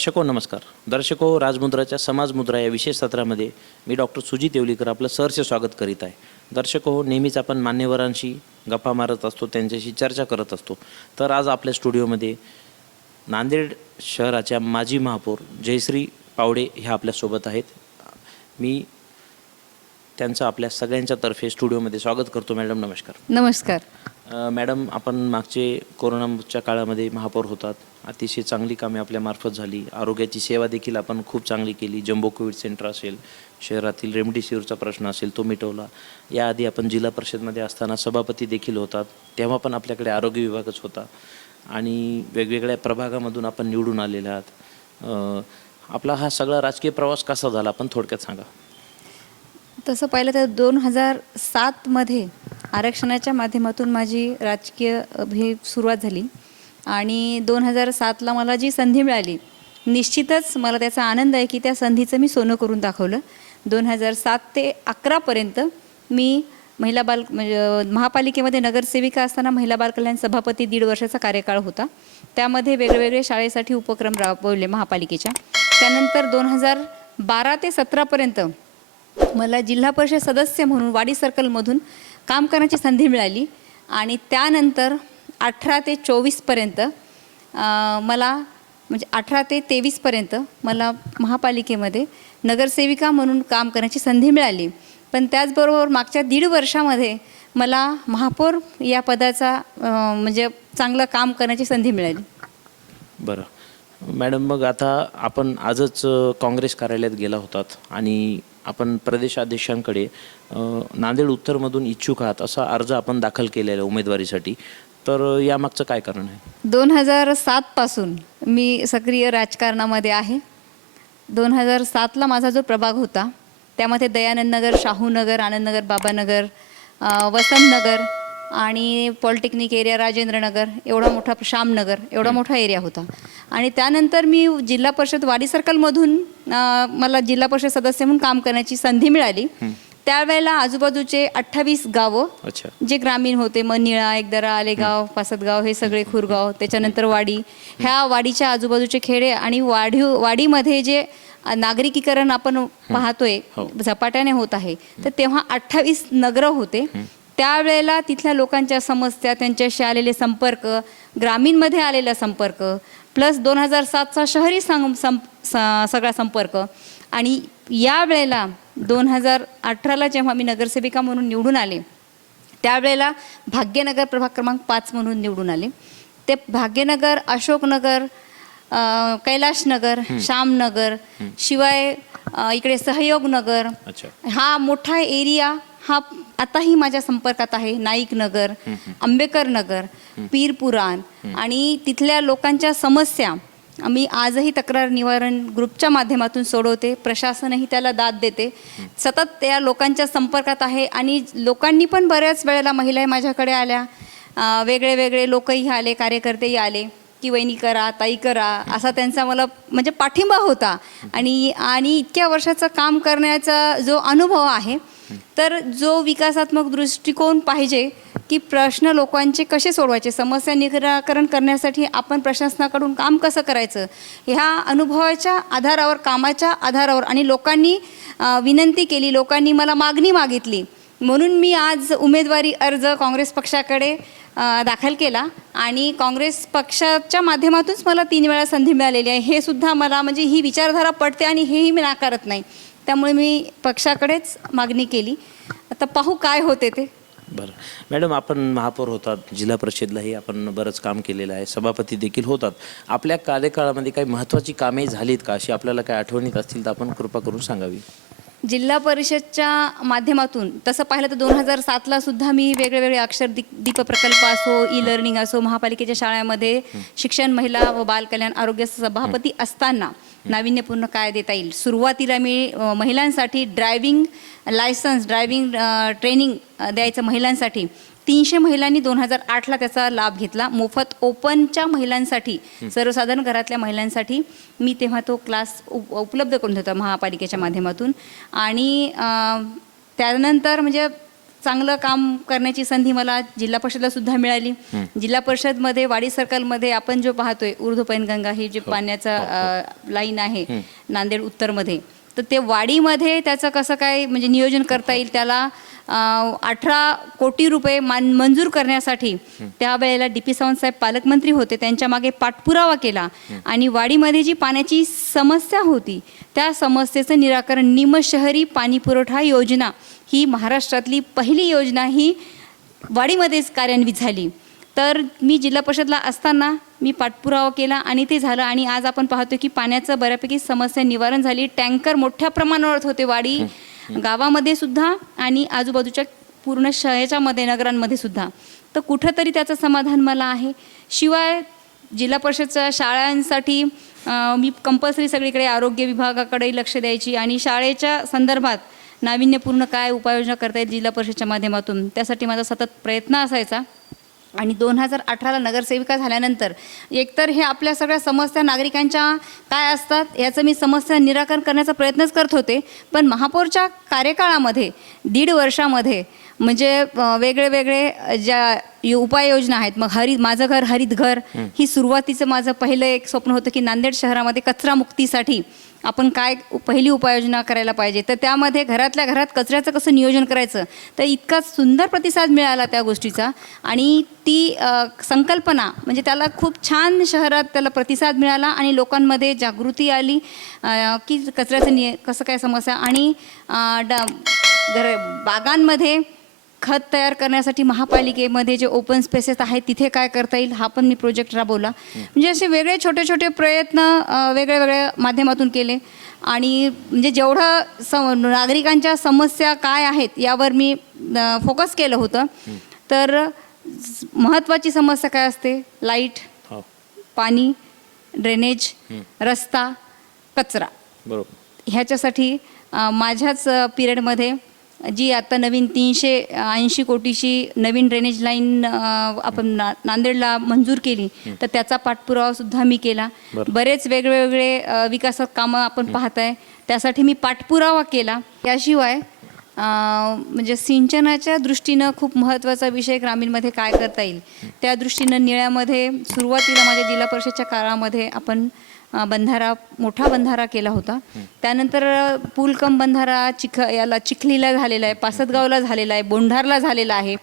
दर्शको नमस्कार. दर्शको राजमुद्राच्या समाजमुद्रा या विशेष सत्रामध्ये मी डॉक्टर सुजित येवलीकर आपलं सहर्ष स्वागत करीत आहे. दर्शको नेहमीच आपण मान्यवरांशी गप्पा मारत असतो त्यांच्याशी चर्चा करत असतो. तर आज आपल्या स्टुडिओमध्ये नांदेड शहराच्या माजी महापौर जयश्री पावडे ह्या आपल्यासोबत आहेत. मी त्यांचं आपल्या सगळ्यांच्या तर्फे स्टुडिओमध्ये स्वागत करतो. मॅडम नमस्कार. नमस्कार. मॅडम आपण मागचे कोरोनाच्या काळामध्ये महापौर होतात. अतिशय चांगली कामे आपल्यामार्फत झाली. आरोग्याची सेवा देखील आपण खूप चांगली केली. जम्बो कोविड सेंटर असेल शहरातील रेमडेसिवीरचा प्रश्न असेल तो मिटवला. याआधी आपण जिल्हा परिषदमध्ये असताना सभापती देखील होतात. तेव्हा पण आपल्याकडे आरोग्य विभागच होता. आणि वेगवेगळ्या प्रभागामधून आपण निवडून आलेले आहात. आपला हा सगळा राजकीय प्रवास कसा झाला? आपण थोडक्यात सांगा. तसं पाहिलं तर दोन हजार सातमध्ये आरक्षणाच्या माध्यमातून माझी राजकीय अ, सुरुवात झाली. आणि दोन हजार सातला मला जी संधी मिळाली निश्चितच मला त्याचा आनंद आहे की त्या संधीचं मी सोनं करून दाखवलं. दोन हजार सात ते अकरापर्यंत मी महिला बाल म्हणजे महापालिकेमध्ये नगरसेविका असताना महिला बाल कल्याण सभापती दीड वर्षाचा कार्यकाळ होता. त्यामध्ये वेगवेगळे शाळेसाठी उपक्रम राबवले महापालिकेच्या. त्यानंतर दोन हजार बारा ते सतरापर्यंत मला जिल्हा परिषद सदस्य म्हणून वाडी सर्कलमधून काम करण्याची संधी मिळाली. आणि त्यानंतर अठरा ते चोवीसपर्यंत मला म्हणजे अठरा ते तेवीसपर्यंत मला महापालिकेमध्ये नगरसेविका म्हणून काम करण्याची संधी मिळाली. पण त्याचबरोबर मागच्या दीड वर्षामध्ये मला महापौर या पदाचा म्हणजे चांगलं काम करण्याची संधी मिळाली. बरं. मॅडम मग आता आपण आजच काँग्रेस कार्यालयात गेला होतात आणि आपण प्रदेशाध्यक्षांकडे नांदेड उत्तरमधून इच्छुक आहात असा अर्ज आपण दाखल केलेला आहे उमेदवारीसाठी. तर यामागचं काय कारण आहे? दोन हजार सातपासून मी सक्रिय राजकारणामध्ये आहे. दोन हजार सातला माझा जो प्रभाग होता त्यामध्ये दयानंद नगर शाहूनगर आनंदनगर बाबानगर वसंतनगर आणि पॉलिटेक्निक एरिया राजेंद्रनगर एवढा मोठा श्यामनगर एवढा मोठा एरिया होता. आणि त्यानंतर मी जिल्हा परिषद वाडी सर्कलमधून मला जिल्हा परिषद सदस्य म्हणून काम करण्याची संधी मिळाली. त्यावेळेला आजूबाजूचे अठ्ठावीस गावं अच्छा. जे ग्रामीण होते मनिळा एकदरा आलेगाव पासदगाव हे सगळे खुरगाव त्याच्यानंतर वाडी. ह्या वाडीच्या आजूबाजूचे खेडे आणि वाढीव वाडीमध्ये जे नागरिकीकरण आपण पाहतोय झपाट्याने होत आहे. तर तेव्हा अठ्ठावीस नगर होते. त्यावेळेला तिथल्या लोकांच्या समस्या त्यांच्याशी आलेले संपर्क ग्रामीणमध्ये आलेला संपर्क प्लस दोन हजार सातचा शहरी सं सं- स- सगळा संपर्क. आणि या वेळेला दोन हजार अठराला जेव्हा मी नगरसेविका म्हणून निवडून आले त्यावेळेला भाग्यनगर प्रभाग क्रमांक पाच म्हणून निवडून आले. ते भाग्यनगर अशोकनगर कैलाशनगर श्यामनगर शिवाय इकडे सहयोगनगर. हा मोठा एरिया हा आताही माझ्या संपर्कात आहे. नाईक नगर आंबेकर नगर पीरपुराण आणि तिथल्या लोकांच्या समस्या मी आजही तक्रार निवारण ग्रुपच्या माध्यमातून सोडवते. प्रशासनही त्याला दाद देते. सतत त्या लोकांच्या संपर्कात आहे आणि लोकांनी पण बऱ्याच वेळेला महिला माझ्याकडे आल्या. वेगळे वेगळे लोकही आले कार्यकर्तेही आले की वहिनी करा ताई करा असा त्यांचा मला म्हणजे पाठिंबा होता. आणि आणि इतक्या वर्षाचं काम करण्याचा जो अनुभव आहे तर जो विकासात्मक दृष्टिकोन पाहिजे की प्रश्न लोकांचे कसे सोडवायचे समस्या निराकरण करण्यासाठी आपण प्रशासनाकडून काम कसं करायचं ह्या अनुभवाच्या आधारावर कामाच्या आधारावर आणि लोकांनी विनंती केली लोकांनी मला मागणी मागितली. म्हणून मी आज उमेदवारी अर्ज काँग्रेस पक्षाकडे दाखल केला आणि काँग्रेस पक्षाच्या माध्यमातूनच मला तीन वेळा संधी मिळालेली आहे. हे सुद्धा मला म्हणजे ही विचारधारा पडते आणि हेही मी नाकारत नाही. त्यामुळे मी पक्षाकडेच मागणी केली. आता पाहू काय होते ते. बरं. मॅडम आपण महापौर होतात जिल्हा परिषदलाही आपण बरंच काम केलेलं आहे. सभापती देखील होतात. आपल्या कार्यकाळामध्ये काही महत्त्वाची कामे झालीत का? अशी आपल्याला काही आठवणीत असतील तर आपण कृपा करून सांगावी. जिल्हा परिषदच्या माध्यमातून तसं पाहिलं तर दोन हजार सातला सुद्धा मी वेगळे वेगळे अक्षर दीप दीप प्रकल्प असो ई लर्निंग असो महापालिकेच्या शाळांमध्ये शिक्षण महिला व बाल कल्याण आरोग्य सभापती असताना नाविन्यपूर्ण काय देता येईल? सुरुवातीला मी महिलांसाठी ड्रायव्हिंग लायसन्स ड्रायव्हिंग ट्रेनिंग द्यायचं महिलांसाठी. तीनशे महिलांनी दोन हजार आठला त्याचा लाभ घेतला. मोफत ओपनच्या महिलांसाठी सर्वसाधारण घरातल्या महिलांसाठी मी तेव्हा तो क्लास उप उपलब्ध करून होता महापालिकेच्या माध्यमातून. आणि त्यानंतर म्हणजे चांगलं काम करण्याची संधी मला जिल्हा परिषदला सुद्धा मिळाली. जिल्हा परिषदमध्ये वाडी सर्कलमध्ये आपण जो पाहतोय उर्दू पैनगंगा ही जे पाण्याचा लाईन आहे नांदेड उत्तरमध्ये. तर ते वाडीमध्ये त्याचं कसं काय म्हणजे नियोजन करता येईल त्याला अठरा कोटी रुपये मान मंजूर करण्यासाठी त्यावेळेला डी पी सावंतसाहेब पालकमंत्री होते त्यांच्या मागे पाठपुरावा केला आणि वाडीमध्ये जी पाण्याची समस्या होती त्या समस्येचं निराकरण निमशहरी पाणी पुरवठा योजना ही महाराष्ट्रातली पहिली योजना ही वाडीमध्येच कार्यान्वित झाली. तर मी जिल्हा परिषदला असताना मी पाठपुरावा केला आणि ते झालं. आणि आज आपण पाहतो की पाण्याचं बऱ्यापैकी समस्या निवारण झाली. टँकर मोठ्या प्रमाणावर होते वाडी. गावामध्ये सुद्धा आणि आजूबाजूच्या पूर्ण शहराच्यामध्ये नगरांमध्ये सुद्धा. तर कुठंतरी त्याचं समाधान मला आहे. शिवाय जिल्हा परिषदच्या शाळांसाठी मी कंपल्सरी सगळीकडे आरोग्य विभागाकडे लक्ष द्यायची आणि शाळेच्या संदर्भात नाविन्यपूर्ण काय उपाययोजना करता येईल जिल्हा परिषदच्या माध्यमातून त्यासाठी माझा सतत प्रयत्न असायचा. आणि दोन हजार अठराला नगरसेविका झाल्यानंतर एकतर हे आपल्या सगळ्या समस्या नागरिकांच्या काय असतात याचं मी समस्या निराकरण करण्याचा प्रयत्नच करत होते. पण महापौरच्या कार्यकाळामध्ये दीड वर्षामध्ये म्हणजे वेगळे वेगळे ज्या उपाययोजना आहेत मग हरित माझं घर हरित घर ही सुरुवातीचं माझं पहिलं एक स्वप्न होतं की नांदेड शहरामध्ये कचरा मुक्तीसाठी आपण काय पहिली उपाययोजना करायला पाहिजे? तर त्यामध्ये घरातल्या घरात कचऱ्याचं कसं नियोजन करायचं? तर इतका सुंदर प्रतिसाद मिळाला त्या गोष्टीचा आणि ती संकल्पना म्हणजे त्याला खूप छान शहरात त्याला प्रतिसाद मिळाला आणि लोकांमध्ये जागृती आली की कचऱ्याचं निय कसं काय समस्या? आणि ड डा घर बागांमध्ये खत तयार करण्यासाठी महापालिकेमध्ये जे ओपन स्पेसेस आहेत तिथे काय करता येईल हा पण मी प्रोजेक्ट राबवला. म्हणजे असे वेगळे छोटे छोटे प्रयत्न वेगळ्या वेगळ्या माध्यमातून केले. आणि म्हणजे जेवढं स नागरिकांच्या समस्या काय आहेत यावर मी फोकस केलं होतं. तर महत्त्वाची समस्या काय असते? लाइट हो. पाणी ड्रेनेज रस्ता कचरा. बरोबर. ह्याच्यासाठी माझ्याच पिरियडमध्ये जी आता नवीन तीनशे ऐंशी कोटीची नवीन ड्रेनेज लाईन आपण ना नांदेडला मंजूर केली तर त्याचा पाठपुरावा सुद्धा मी केला. बरं. बरेच वेगवेगळे विकासात कामं आपण पाहताय. त्यासाठी मी पाठपुरावा केला. याशिवाय म्हणजे सिंचनाच्या दृष्टीनं खूप महत्त्वाचा विषय ग्रामीणमध्ये काय करता येईल त्या दृष्टीनं निळ्यामध्ये सुरुवातीला माझ्या जिल्हा परिषदच्या काळामध्ये आपण बंधारा मोठा बंधारा केला होता. त्यानंतर पुलकम बंधारा चिख याला चिखलीला झालेला आहे पासदगावला झालेला आहे बोंढारला झालेला आहे.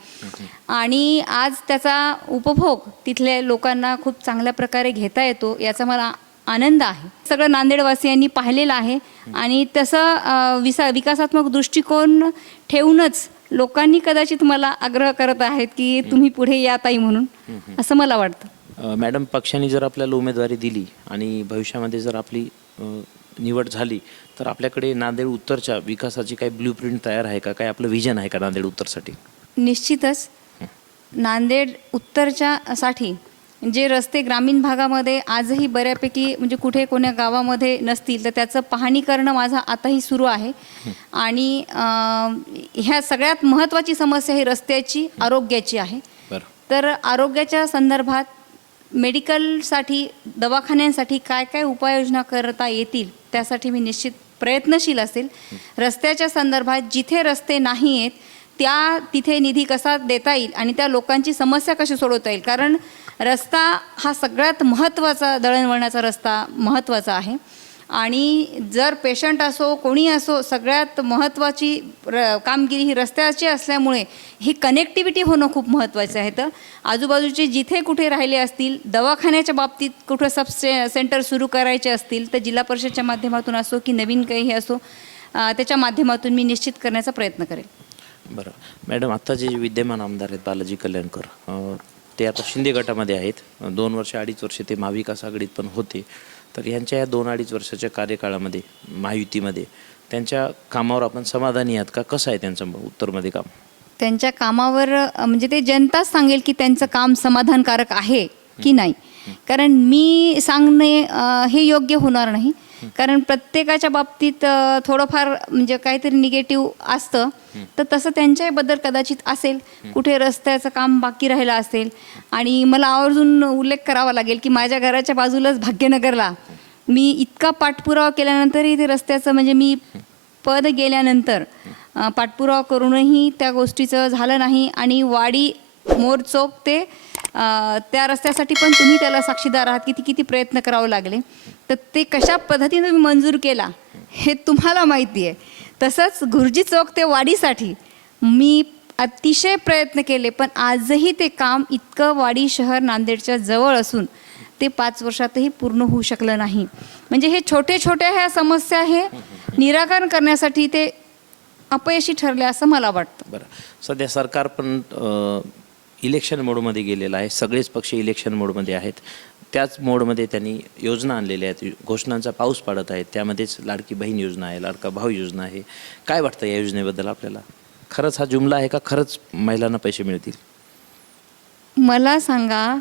आणि आज त्याचा उपभोग तिथल्या लोकांना खूप चांगल्या प्रकारे घेता येतो याचा मला आनंद आहे. सगळं नांदेडवासियांनी पाहिलेलं आहे आणि तसं विसा विकासात्मक दृष्टिकोन ठेवूनच लोकांनी कदाचित मला आग्रह करत आहेत की तुम्ही पुढे या ताई म्हणून. असं मला वाटतं. मॅडम पक्षाने जर आपल्याला उमेदवारी दिली आणि भविष्यामध्ये जर आपली निवड झाली तर आपल्याकडे नांदेड उत्तरच्या विकासाची काही ब्ल्यू प्रिंट तयार आहे का? काय आपलं विजन आहे का नांदेड उत्तरसाठी? निश्चितच. नांदेड उत्तरच्या साठी जे रस्ते ग्रामीण भागामध्ये आजही बऱ्यापैकी म्हणजे कुठे कोण्या गावामध्ये नसतील तर त्याचं पाहणी करणं माझं आताही सुरू आहे. आणि ह्या सगळ्यात महत्त्वाची समस्या ही रस्त्याची आरोग्याची आहे. बरं. तर आरोग्याच्या संदर्भात मेडिकलसाठी दवाखान्यांसाठी काय काय उपाययोजना करता येतील त्यासाठी मी निश्चित प्रयत्नशील असेल. रस्त्याच्या संदर्भात जिथे रस्ते नाही आहेत त्या तिथे निधी कसा देता येईल आणि त्या लोकांची समस्या कशी सोडवता येईल? कारण रस्ता हा सगळ्यात महत्त्वाचा दळणवळणाचा रस्ता महत्त्वाचा आहे. आणि जर पेशंट असो कोणी असो सगळ्यात महत्त्वाची र कामगिरी ही रस्त्याची असल्यामुळे ही कनेक्टिव्हिटी होणं खूप महत्त्वाचं आहे. तर आजूबाजूचे जिथे कुठे राहिले असतील दवाखान्याच्या बाबतीत कुठं सब से सेंटर सुरू करायचे असतील तर जिल्हा परिषदच्या माध्यमातून असो की नवीन काही हे असो त्याच्या माध्यमातून मी निश्चित करण्याचा प्रयत्न करेल. बरं. मॅडम आता जे विद्यमान आमदार आहेत बालाजी कल्याणकर ते आता शिंदे गटामध्ये आहेत. दोन वर्ष अडीच वर्ष ते महाविकास आघाडीत पण होते. तर यांच्या या दोन अडीच वर्षाच्या कार्यकाळामध्ये महायुतीमध्ये त्यांच्या कामावर आपण समाधानी आहात का? कसं आहे त्यांचं उत्तरमध्ये काम? त्यांच्या कामावर म्हणजे ते जनताच सांगेल की त्यांचं काम समाधानकारक आहे की नाही. कारण मी सांगणे हे योग्य होणार नाही. कारण प्रत्येकाच्या बाबतीत थोडंफार म्हणजे काहीतरी निगेटिव्ह असतं. तर तसं त्यांच्याबद्दल कदाचित असेल. कुठे रस्त्याचं काम बाकी राहिलं असेल. आणि मला आवर्जून उल्लेख करावा लागेल की माझ्या घराच्या बाजूलाच भाग्यनगरला मी इतका पाठपुरावा केल्यानंतरही ते रस्त्याचं म्हणजे मी पद गेल्यानंतर पाठपुरावा करूनही त्या गोष्टीचं झालं नाही. आणि वाडी मोर चौक ते त्या रस्त्यासाठी पण तुम्ही त्याला साक्षीदार आहात किती किती प्रयत्न करावे लागले. तर ते कशा पद्धतीनं तुम्ही मंजूर केला हे तुम्हाला माहिती आहे. तसंच गुरुजी चौक ते वाडीसाठी मी अतिशय प्रयत्न केले पण आजही ते काम इतकं वाडी शहर नांदेडच्या जवळ असून ते पाच वर्षातही पूर्ण होऊ शकलं नाही. म्हणजे हे छोटे छोट्या ह्या समस्या हे निराकरण करण्यासाठी ते अपयशी ठरले असं मला वाटतं. बरं. सध्या सरकार पण इलेक्शन मोडमध्ये गेलेलं आहे. सगळेच पक्ष इलेक्शन मोडमध्ये आहेत. त्याच मोडमध्ये त्यांनी योजना आणलेल्या आहेत. घोषणांचा पाऊस पडत आहे त्यामध्येच लाडकी बहीण योजना आहे लाडका भाऊ योजना आहे. काय वाटतं या योजनेबद्दल आपल्याला? खरंच हा जुमला आहे का खरंच महिलांना पैसे मिळतील? मला सांगा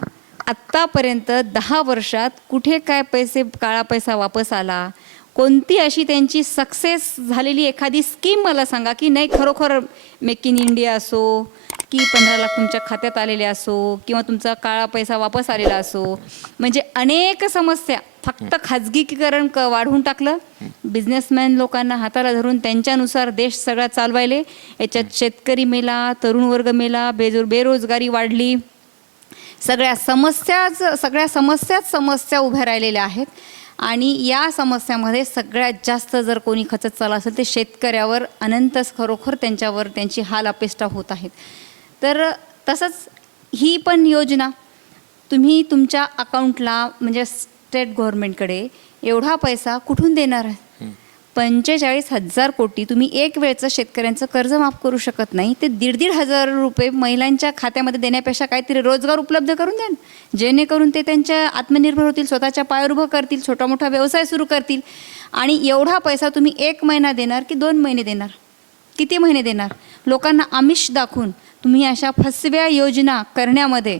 आत्तापर्यंत दहा वर्षात कुठे काय पैसे काळा पैसा वापस आला? कोणती अशी त्यांची सक्सेस झालेली एखादी स्कीम मला सांगा की नाही खरोखर मेक इन इंडिया असो की पंधरा लाख तुमच्या खात्यात आलेले असो किंवा तुमचा काळा पैसा वापस आलेला असो. म्हणजे अनेक समस्या. फक्त खाजगीकरण क वाढवून टाकलं. बिझनेसमॅन लोकांना हाताला धरून त्यांच्यानुसार देश सगळा चालवायले. याच्यात शेतकरी मेला तरुण वर्ग मेला बेजोर बेरोजगारी वाढली. सगळ्या समस्याच सगळ्या समस्याच समस्या उभ्या राहिलेल्या आहेत. आणि या समस्यामध्ये सगळ्यात जास्त जर कोणी खचत चालला असेल ते शेतकऱ्यावर अनंतच खरोखर त्यांच्यावर त्यांची हाल अपेष्टा होत आहेत. तर तसंच ही पण योजना तुम्ही तुमच्या अकाउंटला म्हणजे स्टेट गव्हर्नमेंटकडे एवढा पैसा कुठून देणार आहे? पंचेचाळीस हजार कोटी तुम्ही एक वेळचं शेतकऱ्यांचं कर्ज माफ करू शकत नाही. ते दीड दीड हजार रुपये महिलांच्या खात्यामध्ये देण्यापेक्षा काहीतरी रोजगार उपलब्ध करून द्या. जेणेकरून ते त्यांच्या आत्मनिर्भर होतील स्वतःच्या पायावर उभं करतील छोटा मोठा व्यवसाय सुरू करतील. आणि एवढा पैसा तुम्ही एक महिना देणार की दोन महिने देणार? किती महिने देणार? लोकांना आमिष दाखवून तुम्ही अशा फसव्या योजना करण्यामध्ये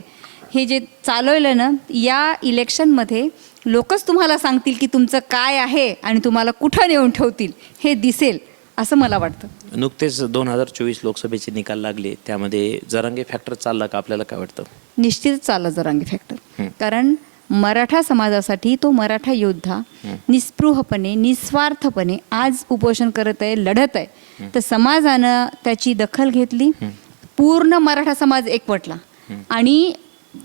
हे जे चालवलं ना या इलेक्शनमध्ये लोकच तुम्हाला सांगतील की तुमचं काय आहे आणि तुम्हाला कुठं नेऊन ठेवतील हे दिसेल असं मला वाटतं. नुकतेच दोन हजार चोवीस लोकसभेचे निकाल लागले त्यामध्ये जरांगे फॅक्टर चालला का? आपल्याला काय वाटतं? निश्चित चाललं जरांगी फॅक्टर कारण मराठा समाजासाठी तो मराठा योद्धा निस्पृहपणे निस्वार्थपणे आज उपोषण करत आहे लढत आहे. तर समाजानं त्याची दखल घेतली. पूर्ण मराठा समाज एकवटला. आणि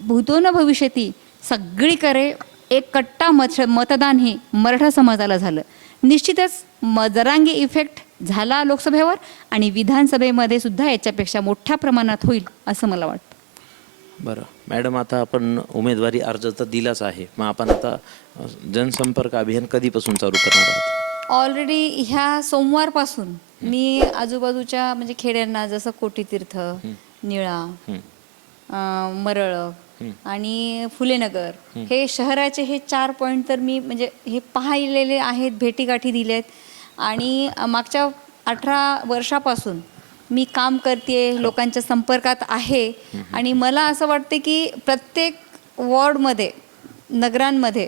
भूतो न भविष्यती सगळीकडे एक कट्टा मत मतदान हे मराठा समाजाला झालं. निश्चितच म जरांगी इफेक्ट झाला लोकसभेवर आणि विधानसभेमध्ये सुद्धा याच्यापेक्षा मोठ्या प्रमाणात होईल असं मला वाटतं. बरं. मॅडम आता आपण उमेदवारी अर्ज तर दिलाच आहे. मग आपण आता जनसंपर्क अभियान कधीपासून चालू करणार आहोत? ऑलरेडी ह्या सोमवारपासून मी आजूबाजूच्या म्हणजे खेड्यांना जसं कोटीतीर्थ निळा अं, मरळक आणि फुलेनगर हे शहराचे हे चार पॉईंट तर मी म्हणजे हे पाहिलेले आहेत भेटीगाठी दिलेत. आणि मागच्या अठरा वर्षापासून मी काम करते लोकांच्या संपर्कात आहे. आणि मला असं वाटते की प्रत्येक वॉर्डमध्ये नगरांमध्ये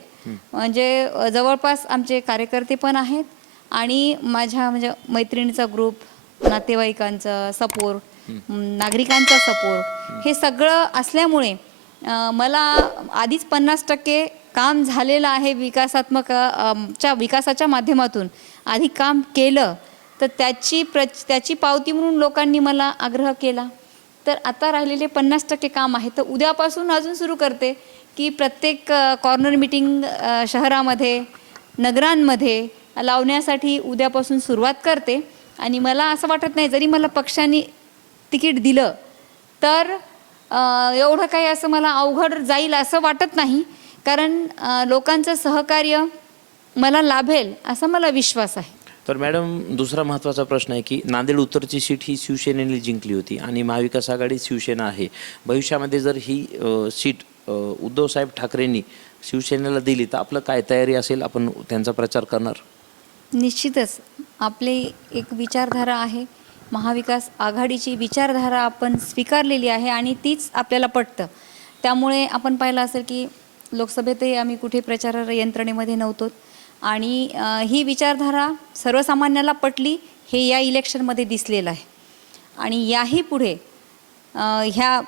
म्हणजे जवळपास आमचे कार्यकर्ते पण आहेत आणि माझ्या म्हणजे मैत्रिणीचा ग्रुप नातेवाईकांचा सपोर्ट नागरिकांचा सपोर्ट हे सगळं असल्यामुळे मला आधीच पन्नास टक्के काम झालेलं आहे विकासात्मक च्या विकासाच्या माध्यमातून. आधी काम केलं तर त्याची प्र त्याची पावती म्हणून लोकांनी मला आग्रह केला. तर आता राहिलेले पन्नास टक्के काम आहे. तर उद्यापासून अजून सुरू करते की प्रत्येक कॉर्नर मिटिंग शहरामध्ये नगरांमध्ये लावण्यासाठी उद्यापासून सुरुवात करते. आणि मला असं वाटत नाही जरी मला पक्षाने तिकीट दिलं तर एवढं काही असं मला अवघड जाईल असं वाटत नाही. कारण लोकांचं सहकार्य मला लाभेल असा मला विश्वास आहे. तर मॅडम दुसरा महत्त्वाचा प्रश्न आहे की नांदेड उत्तरची सीट ही शिवसेनेने जिंकली होती आणि महाविकास आघाडी शिवसेना आहे. भविष्यामध्ये जर ही अ, सीट अ, उद्धवसाहेब ठाकरेंनी शिवसेनेला दिली तर आपलं काय तयारी असेल? आपण त्यांचा प्रचार करणार. निश्चितच. आपले एक विचारधारा आहे. महाविकास आघाडीची विचारधारा आपण स्वीकारलेली आहे आणि तीच आपल्याला पटतं. त्यामुळे आपण पाहिलं असेल की लोकसभेतही आम्ही कुठे प्रचार यंत्रणेमध्ये नव्हतो. आणि ही विचारधारा सर्वसामान्याला पटली हे या इलेक्शनमध्ये दिसलेलं आहे. आणि याही पुढे ह्या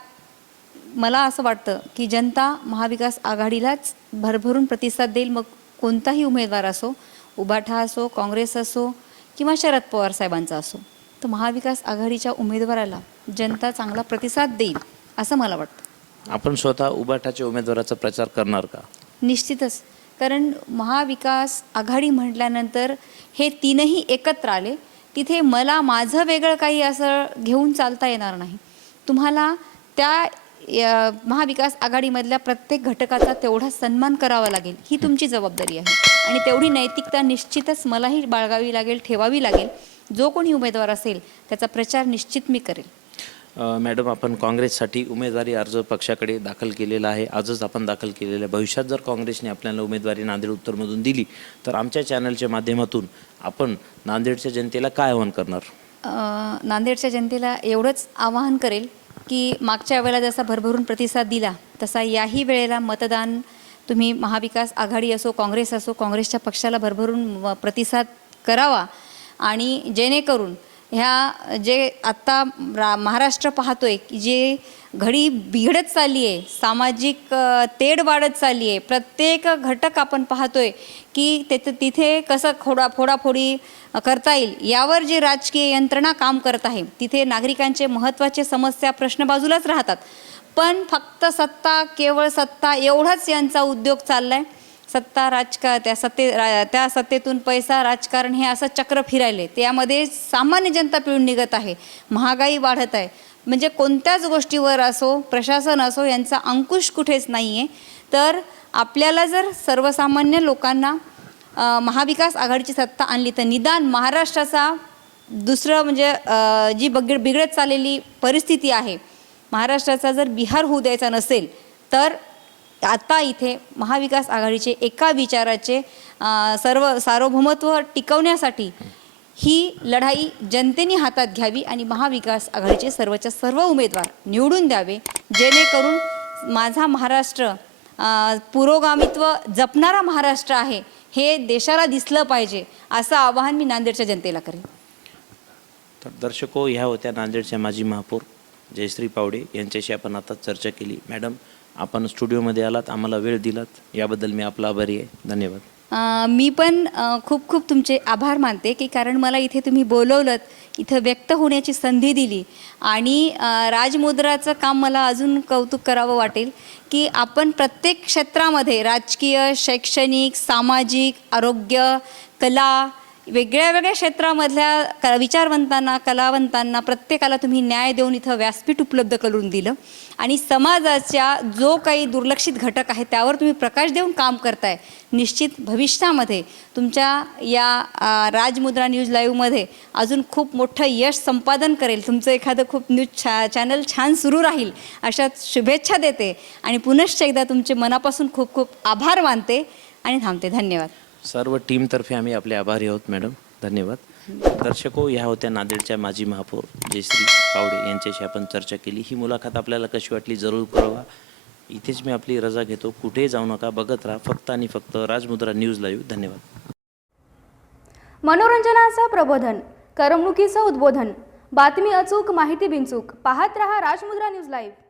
मला असं वाटतं की जनता महाविकास आघाडीलाच भरभरून प्रतिसाद देईल. मग कोणताही उमेदवार असो उबाठा असो काँग्रेस असो किंवा शरद पवार साहेबांचा असो तर महाविकास आघाडीच्या उमेदवाराला जनता चांगला प्रतिसाद देईल असं मला वाटतं. आपण स्वतः उबाटाच्या उमेदवाराचा प्रचार करणार का? निश्चितच. कारण महाविकास आघाडी म्हटल्यानंतर हे तीनही एकत्र आले तिथे मला माझं वेगळं काही असं घेऊन चालता येणार नाही. तुम्हाला त्या या, महाविकास आघाडीमधल्या प्रत्येक घटकाचा तेवढा सन्मान करावा लागेल ही तुमची जबाबदारी आहे. आणि तेवढी नैतिकता निश्चितच मलाही बाळगावी लागेल ठेवावी लागेल. जो कोणी उमेदवार असेल त्याचा प्रचार निश्चित मी करेल. मॅडम आपण काँग्रेससाठी उमेदवारी अर्ज पक्षाकडे दाखल केलेला आहे. आजच आपण दाखल केलेला आहे भविष्यात जर काँग्रेसने आपल्याला उमेदवारी नांदेड उत्तरमधून दिली तर आमच्या चॅनलच्या माध्यमातून आपण नांदेडच्या जनतेला काय आवाहन करणार? नांदेडच्या जनतेला एवढंच आवाहन करेल की मागच्या वेळेला जसा भरभरून प्रतिसाद दिला तसा याही वेळेला मतदान तुम्ही महाविकास आघाडी असो काँग्रेस असो काँग्रेसच्या पक्षाला भरभरून व- प्रतिसाद करावा. आणि जेणेकरून ह्या जे आत्ता रा महाराष्ट्र पाहतोय की जे घडी बिघडत चालली आहे सामाजिक तेढ वाढत चालली आहे प्रत्येक घटक आपण पाहतोय की त्याचं तिथे कसं खोडा फोडाफोडी करता येईल यावर जी राजकीय यंत्रणा काम करत आहे तिथे नागरिकांचे महत्त्वाचे समस्या प्रश्न बाजूलाच राहतात. पण फक्त सत्ता केवळ सत्ता एवढाच यांचा उद्योग चाललाय. सत्ता राजकार त्या सत्ते रा- त्या सत्तेतून पैसा राजकारण हे असं चक्र फिरायले. त्यामध्ये सामान्य जनता पिळून निघत आहे. महागाई वाढत आहे. म्हणजे कोणत्याच गोष्टीवर असो प्रशासन असो यांचा अंकुश कुठेच नाही आहे तर आपल्याला जर सर्वसामान्य लोकांना महाविकास आघाडीची सत्ता आणली तर निदान महाराष्ट्राचा दुसरं म्हणजे जी बगड बिघडत चाललेली परिस्थिती आहे महाराष्ट्राचा जर बिहार होऊ द्यायचा नसेल तर आता इथे महाविकास आघाडीचे एका विचाराचे सर्व सार्वभौमत्व टिकवण्यासाठी ही लढाई जनतेने हातात घ्यावी आणि महाविकास आघाडीचे सर्वच्या सर्व उमेदवार निवडून द्यावे जेणेकरून माझा महाराष्ट्र पुरोगामित्व जपणारा महाराष्ट्र आहे हे देशाला दिसलं पाहिजे असं आवाहन मी नांदेडच्या जनतेला करेन. तर दर्शको ह्या होत्या नांदेडच्या माजी महापौर जयश्री पावडे यांच्याशी आपण आता चर्चा केली. मॅडम आपण स्टुडिओमध्ये आलात आम्हाला वेळ दिलात. याबद्दल मी आपला आभारी आहे. धन्यवाद. मी पण खूप खूप तुमचे आभार मानते की कारण मला इथे तुम्ही बोलवलं इथं व्यक्त होण्याची संधी दिली. आणि राजमुद्राचं काम मला अजून कौतुक करावं वाटेल की आपण प्रत्येक क्षेत्रामध्ये राजकीय शैक्षणिक सामाजिक आरोग्य कला वेगळ्या वेगळ्या क्षेत्रामधल्या क विचारवंतांना कलावंतांना प्रत्येकाला तुम्ही न्याय देऊन इथं व्यासपीठ उपलब्ध करून दिलं. आणि समाजाच्या जो काही दुर्लक्षित घटक आहे त्यावर तुम्ही प्रकाश देऊन काम करताय. निश्चित भविष्यामध्ये तुमच्या या राजमुद्रा न्यूज लाईव्हमध्ये अजून खूप मोठं यश संपादन करेल. तुमचं एखादं खूप न्यूज छा चॅनल छान सुरू राहील अशा शुभेच्छा देते. आणि पुनश्च एकदा तुमचे मनापासून खूप खूप आभार मानते आणि थांबते. धन्यवाद. सर्व टीमतर्फे आम्ही आपले आभारी आहोत मॅडम. धन्यवाद. दर्शको ह्या होत्या नांदेडच्या माजी महापौर जयश्री पावडे यांच्याशी आपण चर्चा केली. ही मुलाखत आपल्याला कशी वाटली जरूर कळवा. इथेच मी आपली रजा घेतो. कुठेही जाऊ नका बघत राहा. फक्त आणि फक्त राजमुद्रा न्यूज लाईव्ह. धन्यवाद. मनोरंजनाचं प्रबोधन करमणुकीचं उद्बोधन. बातमी अचूक माहिती बिनचूक. पाहत रहा राजमुद्रा न्यूज लाईव्ह.